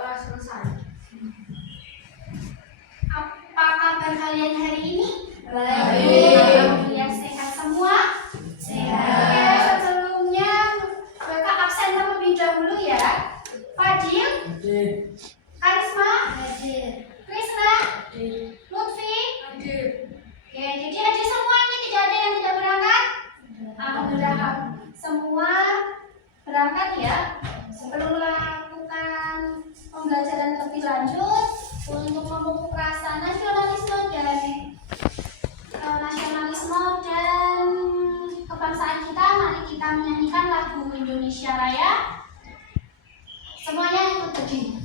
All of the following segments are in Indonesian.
Sudah selesai. Apa kabar kalian hari ini? Baik. Kalian sehat semua? Sehat. Oke, sebelumnya Kakak absen terlebih dahulu ya. Fadil, Hadir. Karisma, Hadir. Krisna, Hadir. Lutfi. Hadir. Oke, jadi hadir semuanya, tidak ada yang tidak berangkat? Alhamdulillah semua berangkat ya. Sebelum melakukan pembelajaran lebih lanjut untuk memupuk rasa nasionalisme dan kebangsaan kita, mari kita menyanyikan lagu Indonesia Raya. Semuanya ikut berdiri.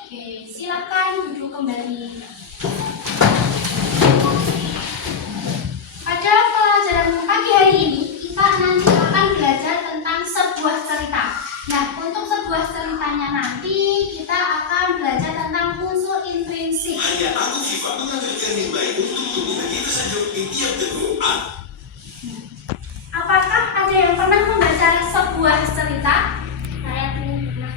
Oke, silakan duduk kembali. Pada pelajaran pagi hari ini, kita nanti akan belajar tentang sebuah cerita. Nah, untuk sebuah ceritanya nanti, kita akan belajar tentang unsur intrinsik. Hanya aku Viva mengajarkan yang baik untuk tubuh kita saja di tiap teguh. Apakah ada yang pernah membaca sebuah cerita? Saya belum pernah.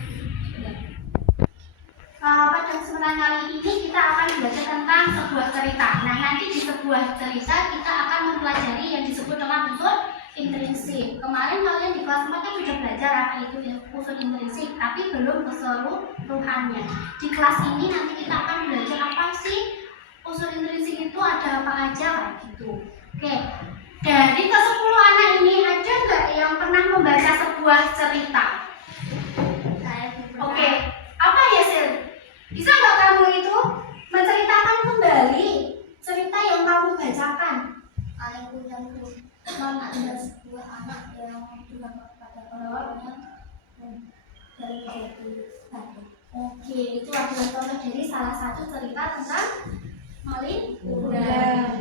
Pada kesempatan kali ini kita akan belajar tentang sebuah cerita. Nah, nanti di sebuah cerita kita akan mempelajari yang disebut dengan unsur intrinsik. Kemarin kalian di kelas 4 kan sudah belajar apa itu unsur intrinsik, tapi belum keseluruhannya. Di kelas ini nanti kita akan belajar apa sih unsur intrinsik itu, ada apa aja kayak gitu. Oke, dari ke-10 anak ini ada nggak yang pernah membaca sebuah cerita? Oke, apa ya Sil? Bisa nggak kamu itu menceritakan kembali cerita yang kamu bacakan? Kalian punya mana ada sebuah anak yang bilang kepada orang dari jadi tadi. Oke, itu adalah contoh dari salah satu cerita tentang maling Kuda.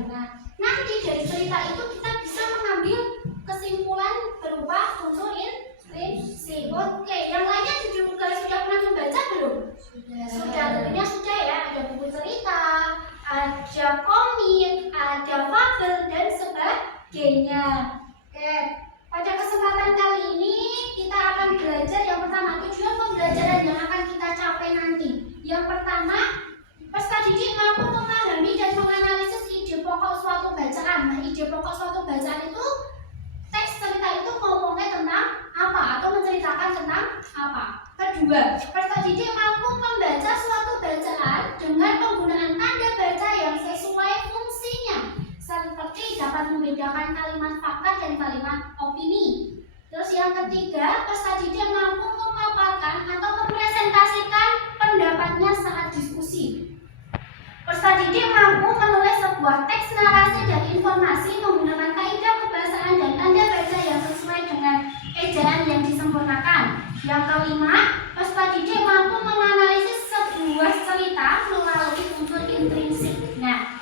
Nah, nanti dari cerita itu kita bisa mengambil kesimpulan berupa unsur intrinsik. Oke, yang lainnya juga sudah pernah membaca belum? Sudah, tentunya sudah ya. Ada buku cerita, ada komik, ada fabel dan sebagainya. Oke, pada kesempatan kali ini kita akan belajar yang pertama, tujuan pembelajaran yang akan kita capai nanti. Yang pertama, peserta didik mampu memahami dan menganalisis ide pokok suatu bacaan. Nah, ide pokok suatu bacaan itu teks cerita itu ngomongnya tentang apa atau menceritakan tentang apa. Kedua, peserta didik mampu membaca suatu bacaan dengan penggunaan tanda baca yang sesuai fungsinya, seperti dapat membedakan kalimat fakta dan kalimat opini. Terus yang ketiga, peserta didik mampu memaparkan atau mempresentasikan pendapatnya saat diskusi. Peserta didik mampu menulis sebuah teks narasi dan informasi menggunakan kaidah kebahasaan dan tanda baca yang sesuai dengan ejaan yang disempurnakan. Yang kelima, peserta didik mampu menganalisis sebuah cerita melalui unsur intrinsik. Nah,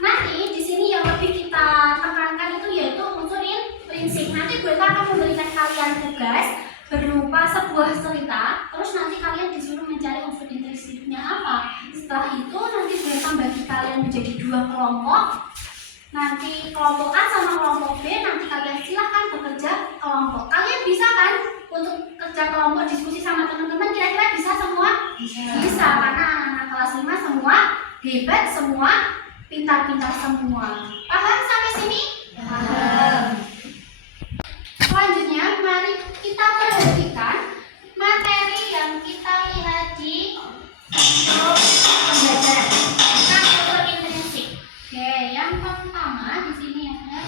nanti di sini yang lebih kita tekankan itu yaitu unsur intrinsik. Nanti gue akan memberikan kalian tugas berupa sebuah cerita, terus nanti kalian disuruh mencari unsur intrinsiknya apa. Setelah itu nanti gue akan bagi kalian menjadi 2 kelompok. Nanti kelompok A sama kelompok B, nanti kalian silahkan bekerja kelompok. Kalian bisa kan untuk kerja kelompok diskusi sama teman-teman, kira-kira bisa semua? Bisa, karena anak-anak kelas 5 semua hebat, semua pintar-pintar semua. Paham sampai sini? Paham. Selanjutnya, mari kita perhatikan materi yang kita lihat di pembelajaran tentang unsur intrinsik. Oke, yang pertama di sini ada.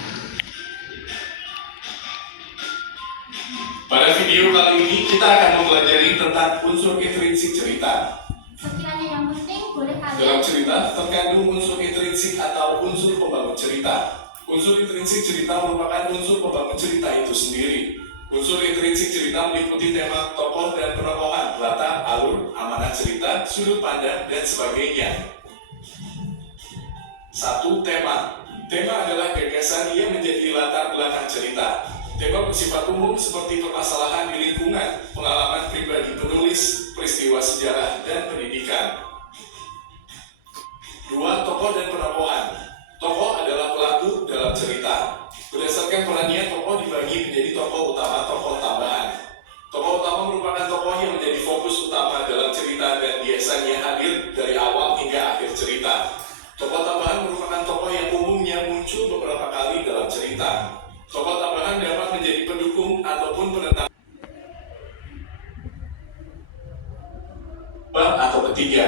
Pada video kali ini kita akan mempelajari tentang unsur intrinsik cerita. Sekiranya yang penting boleh Dalam kalian. cerita terkandung unsur intrinsik atau unsur pembangun cerita. Unsur intrinsik cerita merupakan unsur pembangun cerita itu sendiri. Unsur intrinsik cerita meliputi tema tokoh dan penokohan, latar, alur, amanah cerita, sudut pandang, dan sebagainya. Satu, tema. Tema adalah gagasan yang menjadi latar belakang cerita. Tema bersifat umum seperti permasalahan di lingkungan, pengalaman pribadi penulis, peristiwa sejarah, dan pendidikan. Dua, tokoh dan penokohan. Tokoh adalah pelaku dalam cerita. Berdasarkan perannya, tokoh dibagi menjadi tokoh utama, tokoh tambahan. Tokoh utama merupakan tokoh yang menjadi fokus utama dalam cerita dan biasanya hadir dari awal hingga akhir cerita. Tokoh tambahan merupakan tokoh yang umumnya muncul beberapa kali dalam cerita. Tokoh tambahan dapat menjadi pendukung ataupun penentang atau ketiga.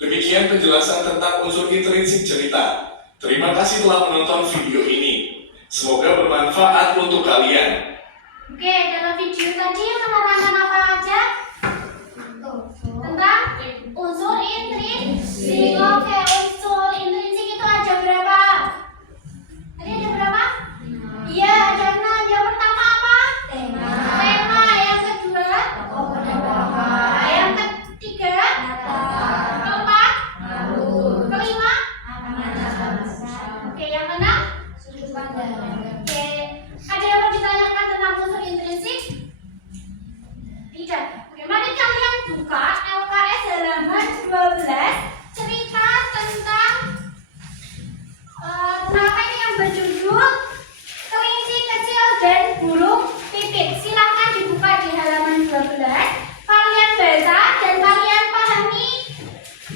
Demikian penjelasan tentang unsur intrinsik cerita. Terima kasih telah menonton video ini. Semoga bermanfaat untuk kalian. Oke, dalam video tadi menerangkan apa aja? Tentang unsur intrinsik. Oke, unsur intrinsik itu ada berapa? Tadi ada berapa? Iya, ada 6. Yang pertama apa? Tema. Tema. Yang kedua? Tokoh pendamping. Yang ketiga? Keempat? Kelima? Oke, yang keenam? Sudut pandang. Oke, ada yang mau ditanyakan tentang unsur intrinsik? Tidak. Oke, mari kalian buka LKS halaman 12, cerita tentang apa ini yang berjudul Kelinci Kecil dan Burung Pipit. Silahkan dibuka di halaman 12. Kalian baca dan kalian pahami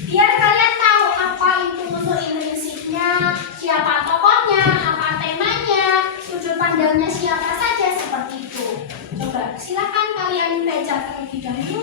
biar kalian tahu apa itu unsur intrinsiknya, siapa tokohnya, apa temanya, sudut pandangnya siapa saja, seperti itu. Coba silakan kalian baca terlebih dahulu.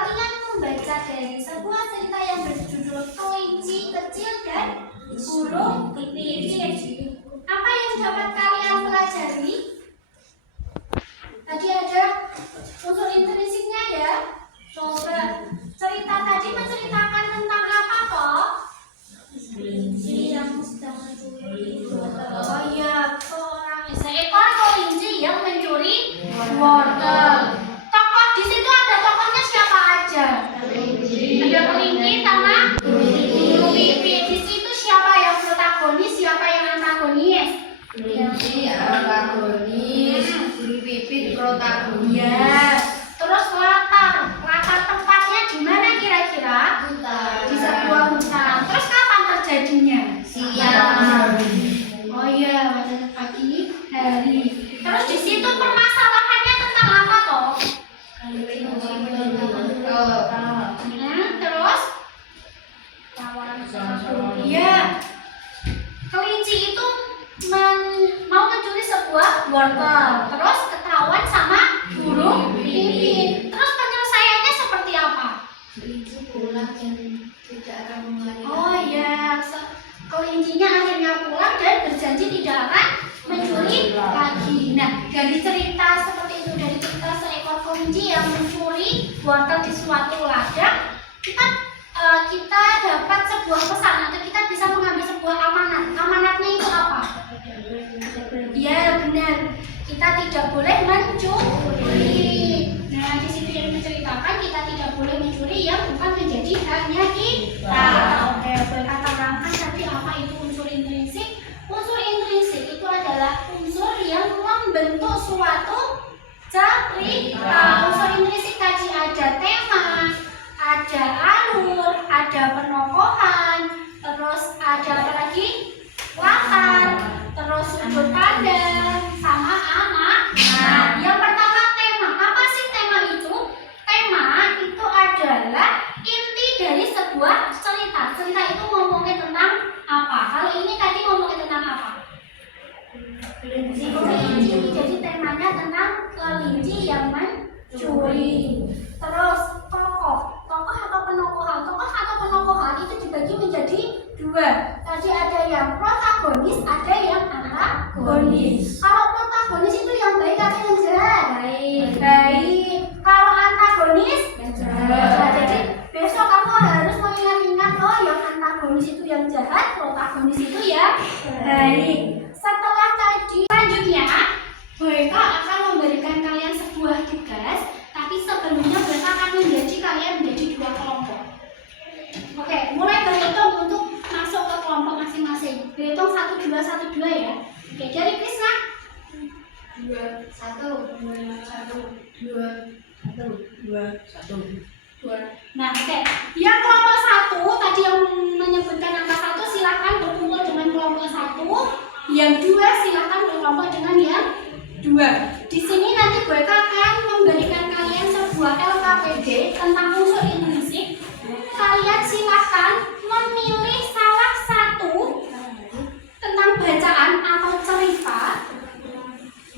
Kalian membaca dari sebuah cerita yang berjudul Kelinci Kecil dan Burung Pipit. Apa yang dapat kalian pelajari? Tadi ada unsur intrinsiknya ya. Coba cerita tadi menceritakan tentang apa kok? Kelinci yang sedang mencuri wortel. Oh iya, seekor kelinci yang mencuri wortel. Tokoh di situ ada tokohnya siapa aja? Ada kelinci sama burung pipit. Di situ siapa yang protagonis, siapa yang antagonis? Kelinci antagonis, burung pipit protagonis. Ya. Terus latar tempatnya di mana kira-kira? Hutan. Di sebuah hutan. Terus kapan terjadinya? Siang. Oh iya, pada pagi hari. Terus di situ permasalahannya tentang apa toh? Kelinci mencuri wortel. Terus? Iya. Kelinci itu mau mencuri sebuah wortel. Terus ketahuan sama burung pipit. Terus penyelesaiannya seperti apa? Kelinci pulang dan tidak akan kembali. Oh iya, kelincinya akhirnya pulang dan berjanji tidak akan mencuri lagi. Nah, dari cerita seperti itu, dari cerita seekor kelinci yang mencuri wortel di suatu ladang, kita dapat sebuah pesan atau kita bisa mengambil sebuah amanat. Amanatnya itu apa? Ya benar, kita tidak boleh mencuri. Nah, di situ yang menceritakan kita tidak boleh mencuri yang bukan menjadi haknya kita. Oke, katakan tadi apa itu unsur intrinsik? Unsur intrinsik itu adalah unsur yang membentuk suatu cerita. Unsur intrinsik tadi ada tema, ada alur, ada penokohan, terus ada apa lagi? Latar, terus sudut pandang, sama anak. Nah, yang pertama tema. Apa sih tema itu? Tema itu adalah inti dari sebuah cerita. Cerita itu ngomongin tentang apa? Kalau ini tadi ngomongin tentang apa? Kelinci. Jadi temanya tentang kelinci yang mencuri. Terus buat protagonis itu ya baik. Setelah tadi selanjutnya Boyka akan memberikan kalian sebuah tugas, tapi sebelumnya Boyka akan menjadi kalian menjadi dua kelompok. Oke, mulai berhitung untuk masuk ke kelompok masing-masing. Berhitung 1, 2, 1, 2 ya. Oke, dari Krisna 2, 1, 2, 1, 2, 1, 2. Nah, oke. Yang kelompok 1 tadi yang menyebutkan angka 1 silakan berkumpul dengan kelompok 1. Yang 2 silakan berkelompok dengan yang 2. Di sini nanti Boyka akan memberikan kalian sebuah LKPD tentang unsur intrinsik. Kalian silakan memilih salah satu tentang bacaan atau cerita.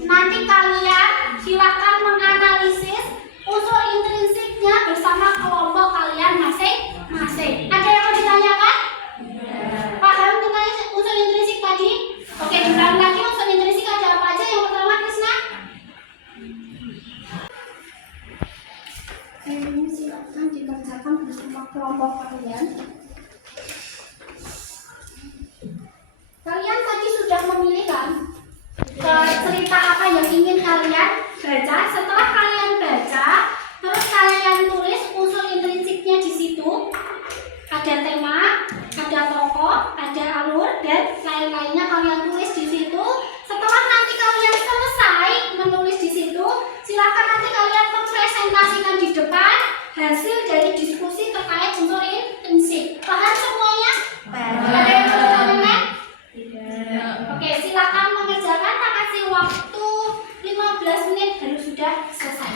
Nanti kalian silakan menganalisis unsur intrinsiknya bersama kelompok kalian masing-masing. Ada yang mau ditanyakan? Paham tentang unsur intrinsik tadi? Oke, diulang lagi unsur intrinsik ada apa aja? Yang pertama, Krisna. Ini silakan dikerjakan bersama kelompok kalian. Kalian tadi sudah memilih kan? Cerita apa yang ingin kalian baca. Setelah kalian baca, terus kalian tulis unsur intrinsiknya di situ. Ada tema, ada tokoh, ada alur, dan lain-lainnya kalian tulis di situ. Setelah nanti kalian selesai menulis di situ, silakan nanti kalian mempresentasikan di depan hasil dari diskusi terkait unsur intrinsik. Paham semuanya? Ada yang mau ditanyakan? Oke, silakan mengerjakan. Tak kasih waktu 15 menit baru sudah selesai.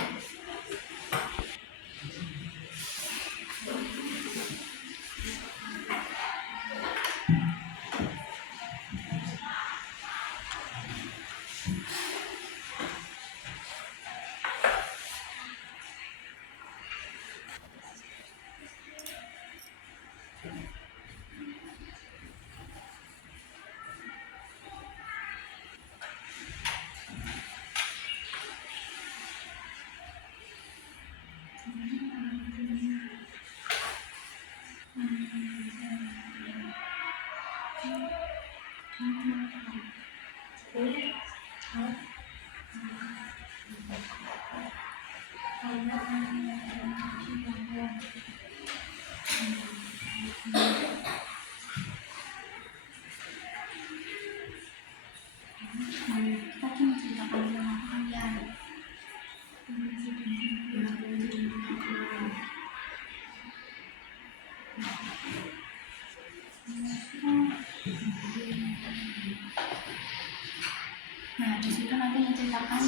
Nah, di situ nanti menceritakan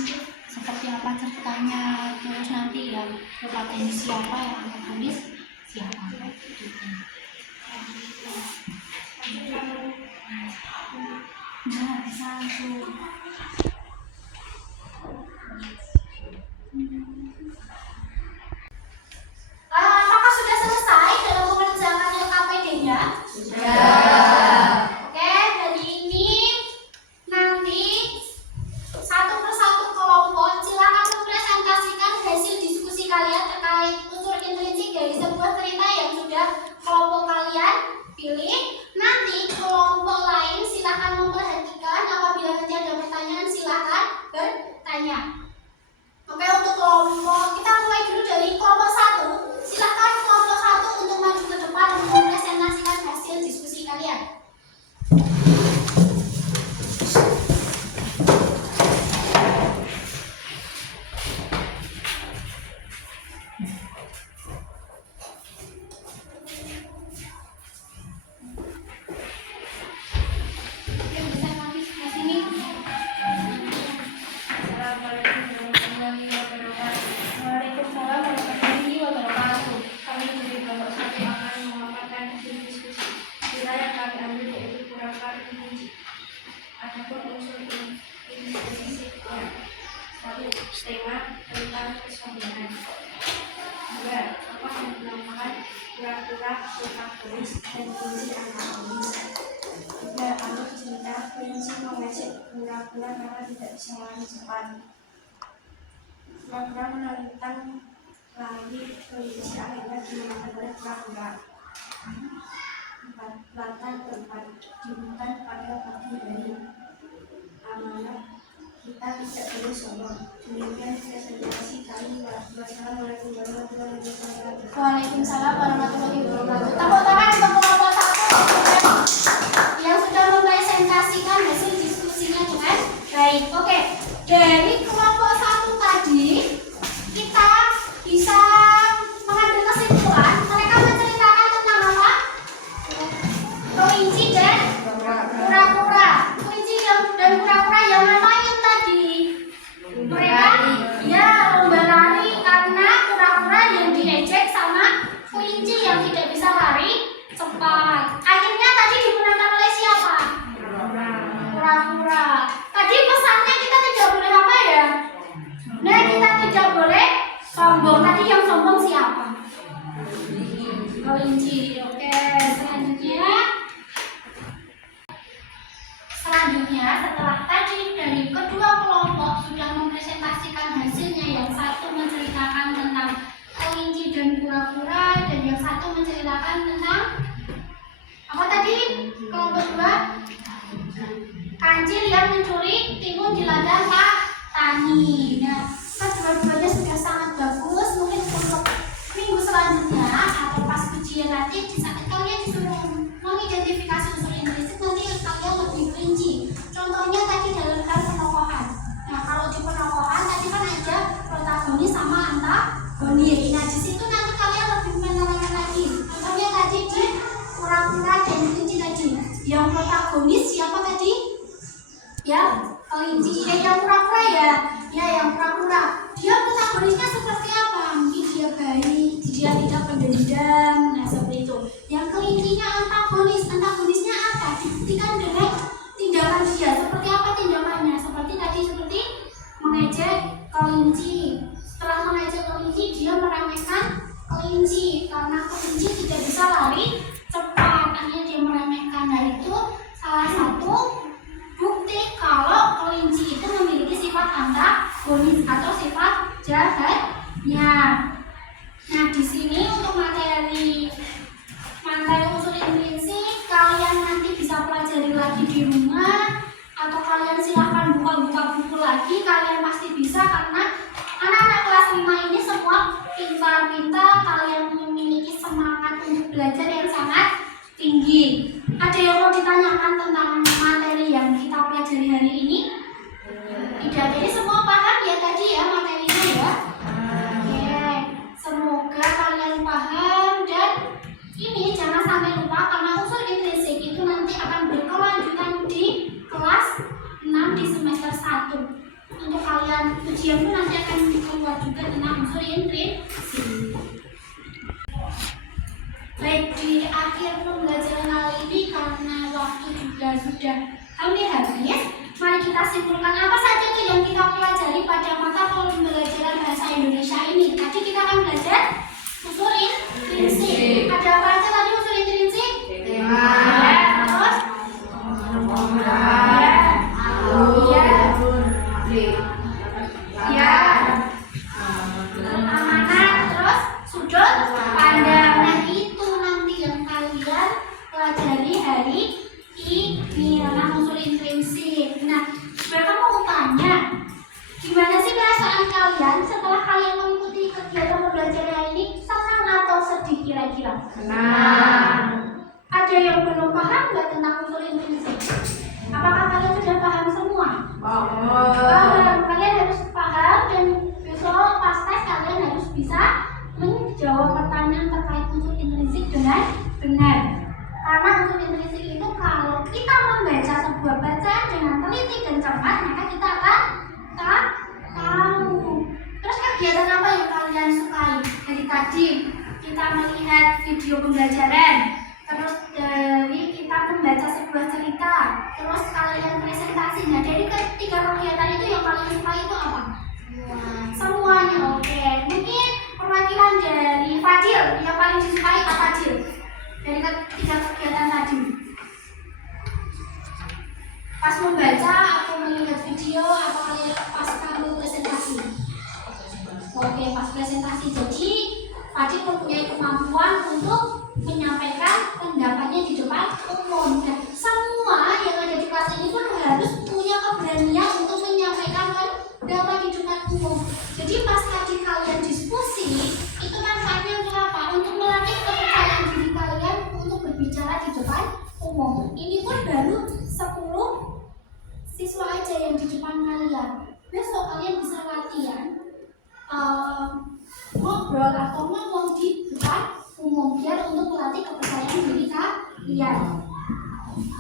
seperti apa ceritanya, terus nanti ya protagonis siapa, yang antagonis siapa. Nah, satu. Apakah sudah selesai dalam mengerjakan LKPD-nya? Sudah. Oke, hari ini nanti satu persatu kelompok silakan mempresentasikan hasil diskusi kalian terkait unsur intrinsik dari sebuah cerita yang sudah kelompok kalian pilih. Nanti kelompok lain silakan memperhatikan, apabila nanti ada pertanyaan silakan bertanya. Oke, untuk kelompok kita mulai dulu dari kelompok 1. Silakan kelompok 1 untuk maju ke depan untuk mempresentasikan hasil diskusi kalian. Oke, bisa nanti di sini. Waalaikumsalam warahmatullahi wabarakatuh. Kami dari kelompok 1 akan memaparkan hasil diskusi. Cerita yang kami ambil yaitu pura-pura intrinsik. Adapun unsur intrinsiknya: 1. Tema tentang kesombongan. 2. Tokoh yang dinamakan pura-pura protagonis dan fungsi antagonis. 3. Alur cerita: prinsip mengejek pura-pura karena tidak bisa lari cepat. Pura-pura menantang lari kondisi akhirnya dimenangkan oleh pura-pura. latar tempat dibutuhkan pada pagi hari. Amanat kita tidak boleh sombong. Demikian presentasi kami. Wassalamualaikum warahmatullahi wabarakatuh. Waalaikumsalam warahmatullahi wabarakatuh. Tepuk tangan untuk kelompok 1 yang sudah mempresentasikan hasil diskusinya dengan baik. Oke, dari kelompok 1 tadi kita bisa mengambil kesimpulan. Mereka menceritakan tentang apa? Kelinci dan kura-kura. Kelinci dan kura-kura yang ngapain tadi? Mereka lomba lari karena kura-kura yang diejek sama kelinci yang tidak bisa lari cepat. Akhirnya tadi dimenangkan oleh siapa? Kura-kura. Tadi pesannya kita tidak boleh apa ya? Nah, kita tidak boleh sombong. Tadi yang sombong siapa? Kelinci. Oke, selanjutnya setelah tadi dari kedua kelompok sudah mempresentasikan hasilnya, yang satu menceritakan tentang kelinci dan kura-kura dan yang satu menceritakan tentang apa tadi? Kelompok 2, kancil yang mencuri timun di ladang Pak Tani. Nah, kedua-duanya sudah sangat bagus. Mungkin untuk minggu selanjutnya atau pas ujian nanti di saat kalian disuruh mengidentifikasi unsur implisit, nanti kalian lebih rinci. Contohnya tadi dalam hal penokohan. Nah, kalau di penokohan tadi kan ada protagonis sama antagonis. Nah, di situ nanti kalian lebih menerangkan lagi. Contohnya tadi di kura-kura dan kelinci tadi. Yang protagonis siapa tadi? Ya, kelinci. Yang kura-kura ya. Ya, yang kura-kura. Dia protagonisnya seperti apa? Mungkin dia baik, dia tidak pendendam. Nah, seperti itu. Yang kelincinya antagonis. Antagonisnya apa? Dibuktikan dengan tindakan dia. Seperti apa tindakannya? Seperti tadi, seperti mengejek kelinci. Setelah mengejek kelinci, dia meremehkan kelinci karena kelinci tidak bisa lari cepat. Akhirnya dia meremehkan. Nah, itu salah satu bukti kalau kelinci itu memiliki sifat antagonis atau sifat jahatnya. Nah, di sini untuk materi unsur implisit kalian nanti bisa pelajari lagi di rumah, atau kalian silahkan buka-buka buku lagi. Kalian pasti bisa karena anak-anak kelas 5 ini semua pintar-pintar. Kalian memiliki semangat untuk belajar yang sangat tinggi. Ada yang mau ditanyakan tentang materi yang kita pelajari hari ini? Tidak, jadi semua paham ya tadi ya materinya ya? Oke, semoga kalian paham. Dan ini jangan sampai lupa karena unsur implisit itu nanti akan berkelanjutan di kelas 6 di semester 1. Untuk kalian ujian pun nanti akan keluar juga tentang unsur implisit. Baik, di akhir pembelajaran kali ini karena waktu juga sudah hampir habis, mari kita simpulkan apa saja tuh yang kita pelajari pada mata pembelajaran bahasa Indonesia ini. Tadi kita akan belajar unsur implisit. Ada apa aja tadi unsur implisit? Amanat, terus sudut pandang. Nah, itu nanti yang kalian pelajari hari ini tentang unsur implisit. Nah, mereka mau tanya, gimana sih perasaan kalian setelah kalian mengikuti kegiatan pembelajaran hari ini? Senang atau sedih kira-kira? Senang. Ada yang belum paham nggak tentang unsur implisit? Apakah kalian sudah paham semua? Paham. Kalian harus paham dan besok pas tes kalian harus bisa menjawab pertanyaan terkait unsur implisit dengan benar. Karena unsur implisit itu kalau kita membaca sebuah bacaan dengan teliti dan cermat, maka kita akan tahu. Terus kegiatan apa yang kalian sukai? Dari tadi kita melihat video pembelajaran, terus dari kita membaca sebuah cerita, terus kalian presentasi. Nah, dari ketiga kegiatan itu yang kalian sukai itu apa? Semuanya. Oke, mungkin perwakilan dari Fadil yang paling disukai apa, Fadil? Dari ketiga kegiatan tadi, pas membaca atau melihat video atau kalian pas kamu presentasi? Oke, pas presentasi. Jadi Fadil mempunyai kemampuan untuk menyampaikan pendapatnya di depan umum. Dan semua yang ada di kelas ini pun harus punya keberanian untuk menyampaikan pendapat di depan umum. Jadi pas tadi kalian diskusi, itu manfaatnya untuk apa? Untuk melatih kepercayaan diri kalian untuk berbicara di depan umum. Ini pun baru 10 siswa aja yang di depan kalian. Besok kalian bisa latihan ngobrol atau ngomong di depan umum biar untuk melatih kepercayaan diri kalian.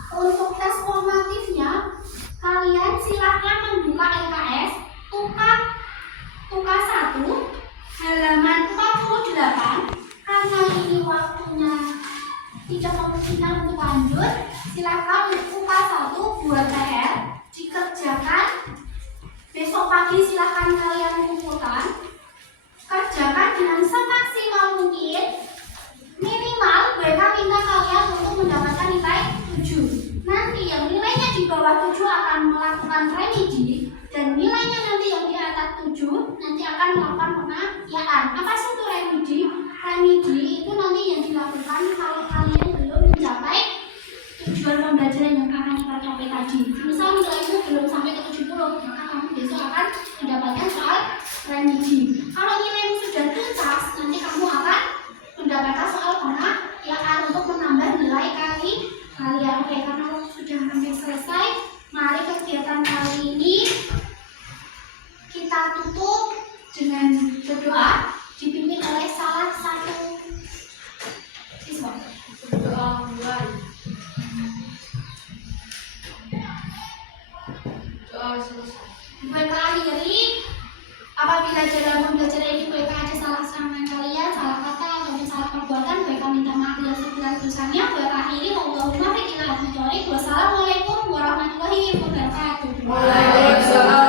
Untuk tes formatifnya, kalian silakan membuka LKS tuka 1 halaman 48. Karena ini waktunya tidak memungkinkan untuk lanjut, silakan tuka 1 buat PR dikerjakan. Besok pagi silakan kalian kumpulkan, kerjakan dengan semaksimal mungkin. Minimal mereka minta kalian untuk mendapatkan nilai 7. Nanti yang nilainya di bawah 7 akan melakukan remedi, dan nilainya nanti yang di atas 7 nanti akan melakukan pengajian. Apa sih itu remedi? Remedi itu nanti yang dilakukan kalau kalian belum mencapai tujuan pembelajaran yang akan kita capai tadi. Misal nilaimu belum sampai ke 70, maka kamu besok akan mendapatkan soal remedi. Kalau nilaimu sudah tuntas, nanti kamu akan mendapatkan soal pengajian untuk menambah nilai kalian. Oke, karena waktu sudah hampir selesai, mari kegiatan kali ini kita tutup dengan berdoa dipimpin oleh salah satu siswa. Doa mulai. Doa selesai. Mereka akhiri, apabila dalam pembelajaran ini mereka ada salah sama kalian, salah kata atau salah perbuatan, mereka minta maaf dan segala dosanya. Mereka akhiri, Wassalamualaikum warahmatullahi wabarakatuh. Waalaikumsalam.